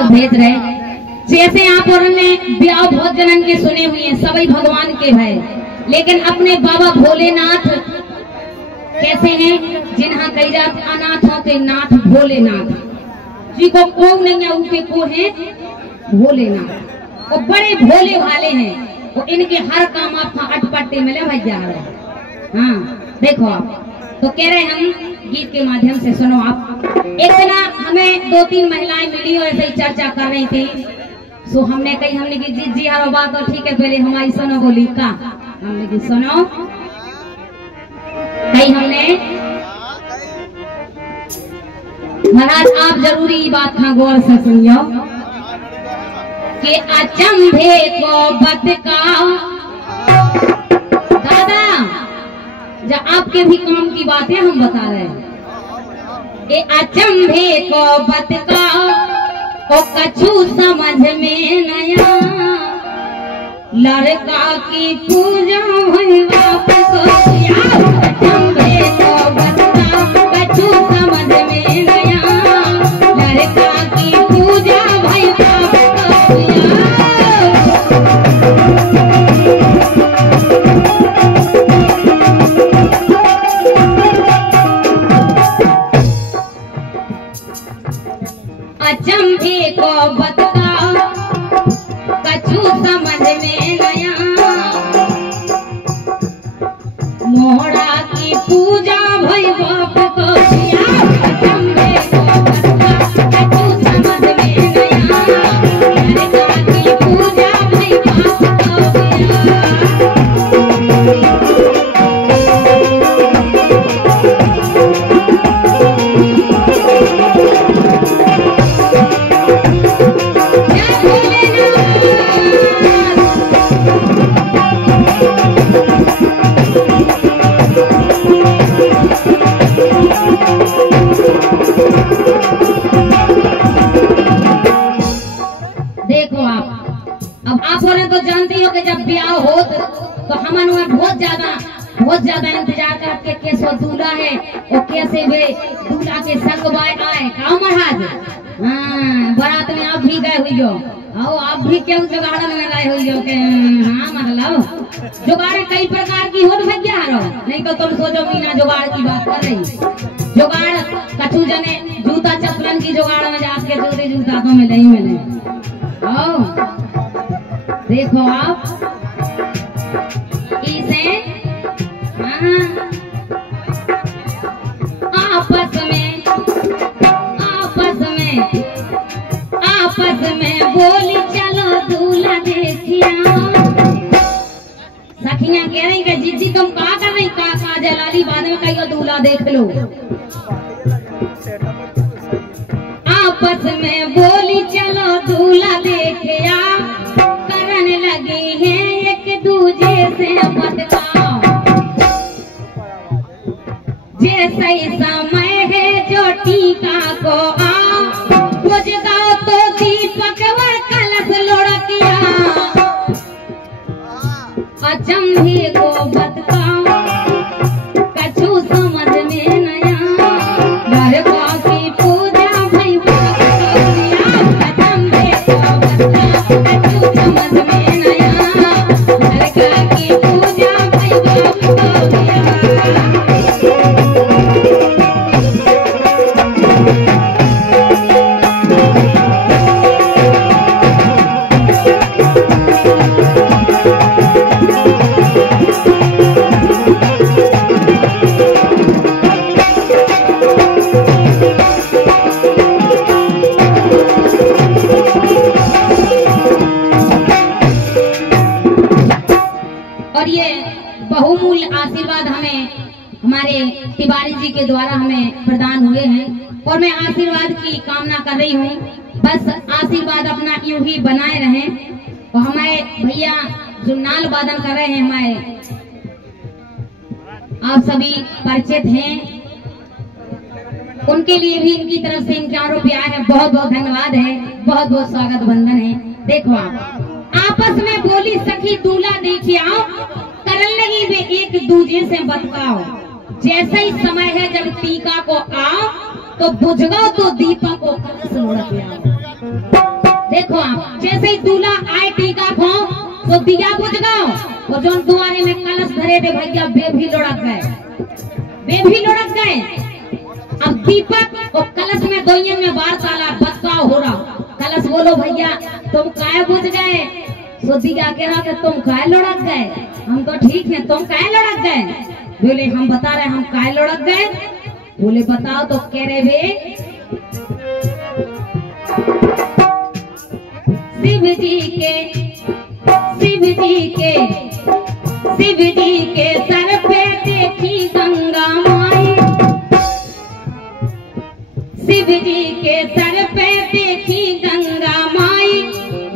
तो भेज रहे। जैसे आप और ने ब्याह बहुत जनन के सुने हुए हैं, सभी भगवान के है, लेकिन अपने बाबा भोलेनाथ कैसे हैं? जिन्हा कई जात अनाथ होते नाथ भोलेनाथ जी को को नहीं है, उनके को है भोलेनाथ। वो बड़े भोले भाले हैं, वो इनके हर काम आपका अटपटे मिले भैया। हाँ देखो आप तो कह रहे हम गीत के माध्यम से सुनो आप। एक दिन हमें 2-3 महिलाएं मिली और ऐसे ही चर्चा कर रही थी। सो हमने कही, हमने की जी हर बात तो ठीक है, पहले हमारी सुनो बोली का, हमने की सुनो कही हमने महाराज आप जरूरी बात हाँ गौर से सुनियो कि अचंभे को बतकाओ दादा, जब आपके भी काम की बातें हम बता रहे हैं। ये अचंभे को बतकाओ ओ कछु समझ में नया, लड़का की पूजा हुई वापस अचंभे को बतकाओ कछु समझ में नया, लड़का की पूजा भई अचंभे को बतकाओ कछु समझ में नया, मोहरा की पूजा भई बाप को दिया। अचंभे को बतकाओ कछु समझ में नया, लड़का की पूजा भई बाप को दिया। देखो अब आप तो जानती हो कि जब ब्याह हो तो हमन में बहुत ज्यादा इंतजार करके कैसे दूल्हा है और कैसे वे दूल्हा के संग बाय आए का महाराज। हाँ बारात में आप भी गए हुई हो, आओ आप भी क्यों जुगाड़ में गए हुई हो के? हाँ मतलब जुगाड़ कई प्रकार की हो भैया, नहीं तो तुम सोचो मीना जुगाड़ की बात कर रही। जुगाड़ कछु जने जूता चप्पलन की जुगाड़ में जाके जूते जूता तो मिले ही मिले। देखो आप इसे आपस में बोली चलो दूल्हा देखिया। सखियां कह रही कि जीजी तुम का कर रही का जलाली, बाद में कहियो दूल्हा देख लो। आपस में बोली चलो दूल्हा देखिया, करने लगे हैं एक दूजे से बतकाओ। जैसा ही समय है जो टीका को आओ, बुझ गाओ तो दीपक व कलश लुढ़किया। अचंभे को बतकाओ कछु समझ में नया, लड़का की पूजा भई बाप को दिया। अचंभे को बतकाओ कछु समझ में नया, लड़का की पूजा भई बाप को दिया। और ये बहुमूल्य आशीर्वाद हमें हमारे तिवारी जी के द्वारा हमें प्रदान हुए हैं और मैं आशीर्वाद की कामना कर रही हूँ। बस आशीर्वाद अपना यूं ही बनाए रहें। और हमारे भैया जो नाल वादन कर रहे हैं हमारे, आप सभी परिचित हैं, उनके लिए भी इनकी तरफ से इनके रुपया है, बहुत बहुत धन्यवाद है, बहुत बहुत स्वागत बंधन है। देखो आप आपस में बोली सखी दूल्हा देखिए आओ, करन लगी वे एक दूजे से बतकाओ। जैसा ही समय है जब टीका को आओ तो बुझगाओ तो दीपक को कलश लुढ़क आओ। देखो आप, जैसे ही दूल्हा आए टीका खो तो दिया बुझ गओ, और जो दुआरे में कलश धरे थे भैया बे भी लुढ़क गए। अब दीपक और कलश में दोयन में वार्तालाप बदकाव हो रहा। कलश बोलो भैया तुम काय बुझ गए? सो दिया कह रहा कि तुम काय लुढ़क गए? हम तो ठीक है, तुम काय लुढ़क गए? बोले हम बता रहे हम काय लुढ़क गए। बोले बताओ तो कह रहे वे शिव जी के सर पे देखी गंगा माई, शिव जी के सर पे देखी गंगा माई,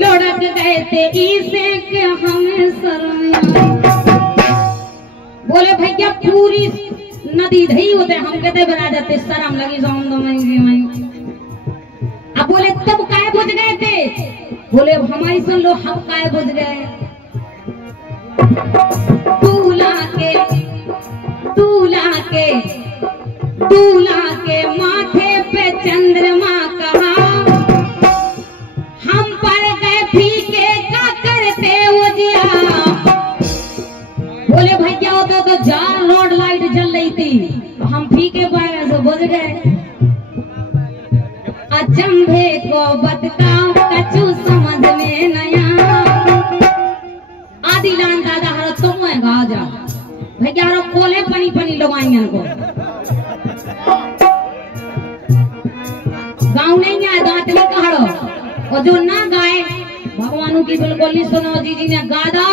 लुढ़क गए थे इसे के हमें शर्म आई। बोले भैया पूरी नदी धई होते हम कहते बना जाते शर्म लगी जाऊंगा। अब बोले तुम काय बुझ गए थे? बोले हमारी सुन लो हम काय बुझ गए। दूल्हा के माथे पे चंद्रमा कहा, हम पड़ गए फीके का करते उजिया। बोले भैया होता तो जार रोड लाइट जल रही थी, हम फीके पड़ गए तो बुझ गए। अचंभे को बतकाओ कछु समझ में नया, आदिलान दादा हरो तुम गा जा भैया हरो कोले पनी पनी लगाएंगे को गाँव नहीं आए दांत नहीं कहाड़ो, और जो ना गाए भगवानों की बिल्कुल नहीं सुनो जी ने गा दो,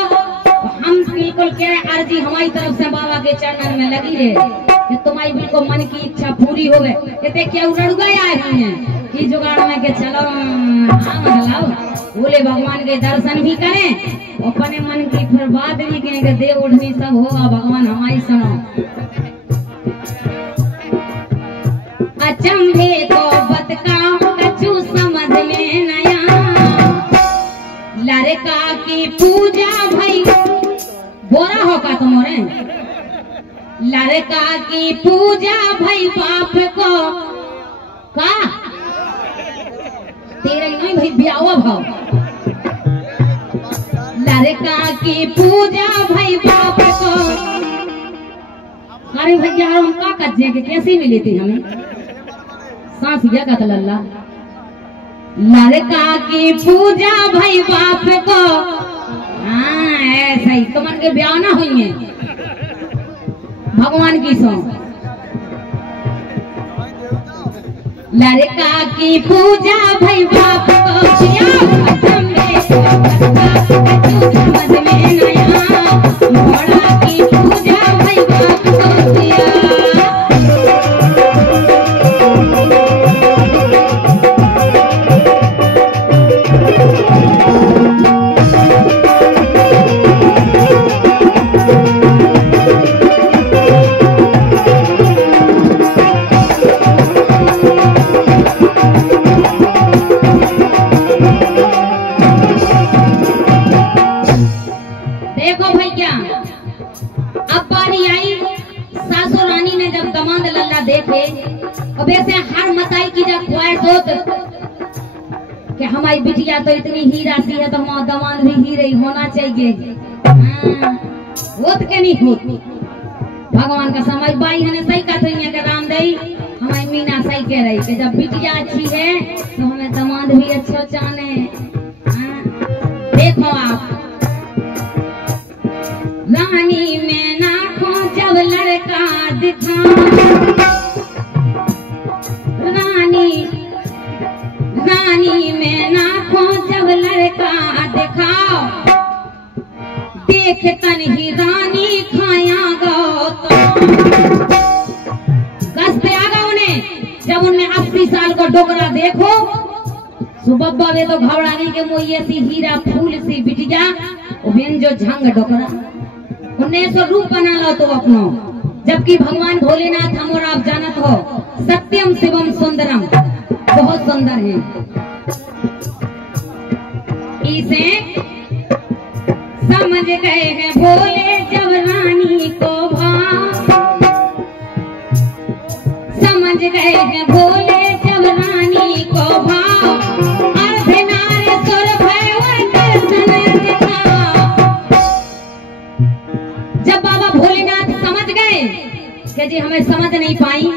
हम बिल्कुल कह रहे अर्जी हमारी तरफ से बाबा के चरणन में लगी है कि तुम्हारी बिल्कुल मन की इच्छा पूरी हो गए। कहते क्या उड़ गए आए हुए हैं कि जुगाड़ में के चलो मतलब बोले भगवान के दर्शन भी करें, अपने मन की फिर बात भी कहेंगे देव उठनी सब होगा भगवान हमारी सुनो। अचंभे को बतकाओ कछु समझ में नया, लड़का की पूजा भई बोरा होगा तुम्हारे, लड़का की पूजा भई बाप को का तेरे नहीं भाई ब्यावा भाव, लड़का की पूजा भई बाप को। अरे भैया हम का कज्जे के कैसे मिली थी हमें सांस गया का लल्ला। लड़का की पूजा भई बाप को, हाँ ऐसा ही तुमन के ब्याह ना हुई है भगवान की सो। लड़का की पूजा भई बाप को, समझ में नया, घोड़ा की पूजा भई बाप को दिया। अब ऐसे हर मताई की जब ख्वाहिश हो कि हमारी बिटिया तो इतनी हीरा सी है तो हमारा दामाद भी हीरा ही होना चाहिए। होत के नहीं होत भगवान का समय बाई हने सही कहते हैं कि रामदेई हमारी मीना सही कह रही कि जब बिटिया अच्छी है तो हमें दामाद भी अच्छा चाहने। देखो आप रानी में नाखों जब लड़का दिखा, रानी में नाखों जब लड़का दिखाओ, देख तन ही रानी खाया गो गस्ते आ गए उन्हें। जब उन्हें 80 साल को डोकरा देखो सुबह वे तो घबरा गई कि मोये सी हीरा फूल सी बिटिया जो झंग डोकरा उन्हें सो रूप बना लो तो अपनो। जबकि भगवान भोलेनाथ हम और आप जानत हो सत्यम शिवम सुंदरम बहुत सुंदर है। इसे समझ गए हैं भोले जब रानी को भाव, समझ गए हैं भोले जब रानी को भाव, अर्धनारे मैं समझ नहीं पाई।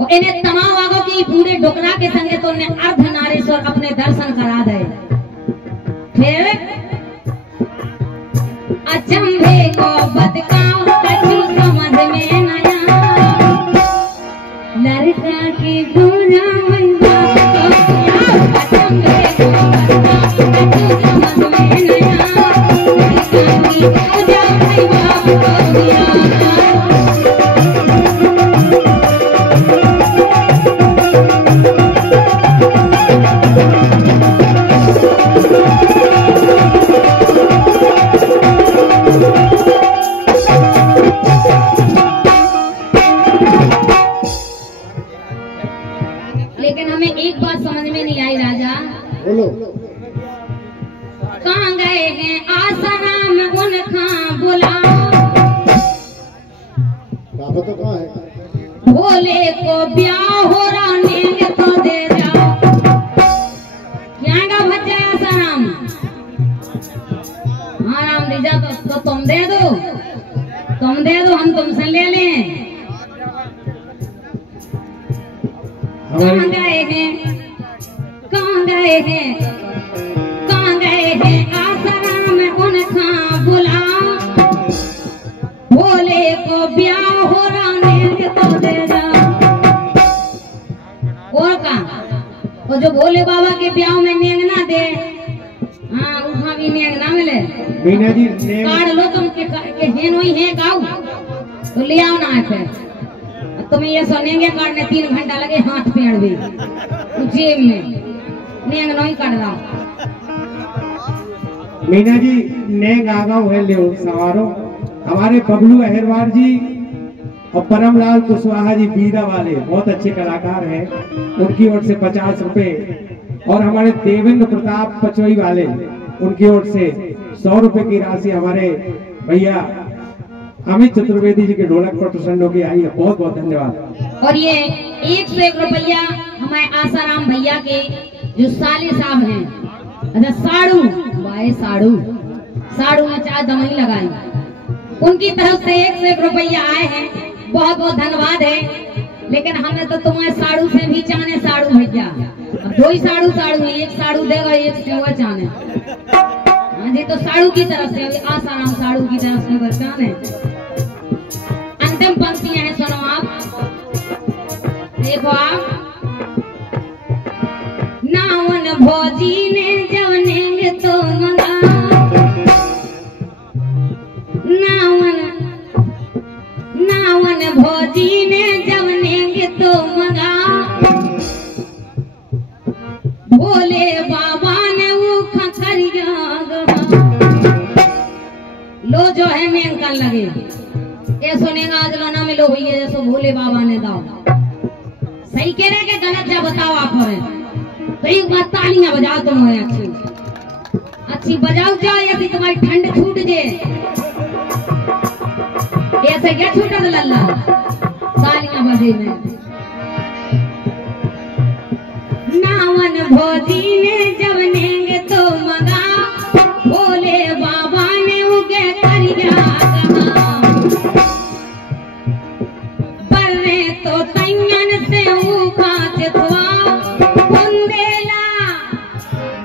और इन्हें तमाम आगो की पूरे डोकरा के संगे तो ने अर्धनारीश्वर अपने दर्शन करा दे। फिर अचंभे को बदकाओ कछु समझ में नया, लड़का की पूजा में अचंभे को बदकाओ कछु समझ में नया, लड़का की पूजा में बाप दिया। लेकिन हमें एक बात समझ में नहीं आई राजा। बोलो। कहाँ गए हैं आसाराम उनका बुलाओ, तो कहाँ है? भोले को ब्याह हो रानी तो दे जाओ। क्या का बच्चा है आसाराम? हाँ राम दीजा तो तुम दे दो, तुम दे दो, हम तुमसे ले लें। कहाँ गए हैं, कहाँ गए हैं, कहाँ गए हैं आसाराम उनका बुलाओ, भोले को ब्याह हो रानी तो दे जाओ। और कहाँ? वो जो भोले बाबा के ब्याह में नेंग ना दे, हाँ उसमें भी नेंग ना मिले। मीना जी काट लो तुम के हेन वही है गाँव तो ले आओ ना। फिर तुम्हें ये सुनेंगे काटने 3 घंटा लगे, हाथ पेड़ भी जेब में नेंग नहीं काट रहा। मीना जी नेंग आगा है ले सवारो हमारे बबलू अहिरवार जी और परमलाल कुशवाहा जी बीरा वाले बहुत अच्छे कलाकार हैं, उनकी ओर से 50 रुपए, और हमारे देवेंद्र प्रताप पचोई वाले उनकी ओर से 100 रुपए की राशि हमारे भैया अमित चतुर्वेदी जी के ढोलक पर प्रसन्न की आई है। बहुत बहुत धन्यवाद। और ये 101 रुपया हमारे आसाराम भैया के जो साले साहब हैं, अच्छा साड़ू भाई साड़ू में चार दमई लगाई, उनकी तरफ से 101 रुपया आए हैं। बहुत बहुत धन्यवाद है। लेकिन हमें तो तुम्हारे साड़ू से भी चाहने साड़ू भैया, अब 2 ही साड़ू है, एक साड़ू देगा एक सेवा चाहने। हाँ जी, तो साड़ू की तरफ से आसाराम साड़ू की तरफ से बरसाने अंतिम पंक्तियां हैं, सुनो आप, देखो आप। नावन भौजी ने जब नेंगे तो मंगा, नावन भौजी ने जब नेंगे तो मंगा, भोले बाबा ने वो खकरिया लो जो है नेंग कर लगे, ये सुनेगा आज लो ना मिलो हुई है जैसो भोले बाबा ने दाओ। सही कह रहे कि गलत जा बताओ आप हमें। तो एक बार तालियां बजाओ तुम अच्छी बजाओ जाओ, ऐसी तुम्हारी ठंड छूट जाए। ऐसे क्या छूटा लल्ला, तालियां बजे में। नावन भौजी ने जब नेंगे तो मंगा, भोले बाबा ने उगे करिया कहा, बर्रे तो तैयन से ऊखा चितवा,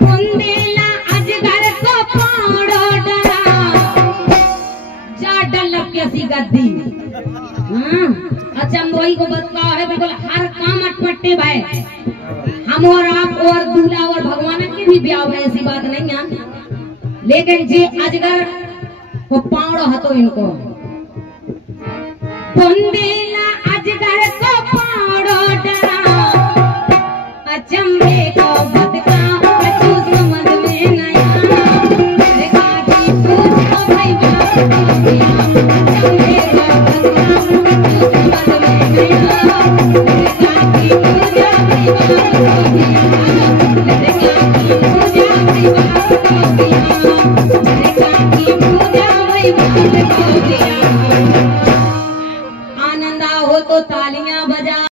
बुंदेला अजगर को पाड़ो डरा, जा डलप कैसी गद्दी। अच्छा मोई को बतलाओ है बिल्कुल हर काम अटपट्टे भाई, हम और आप और दूल्हा और भगवान के भी ब्याह है, ऐसी बात नहीं है। लेकिन जी अजगर को पाड़ो हतो इनको, बुंदेला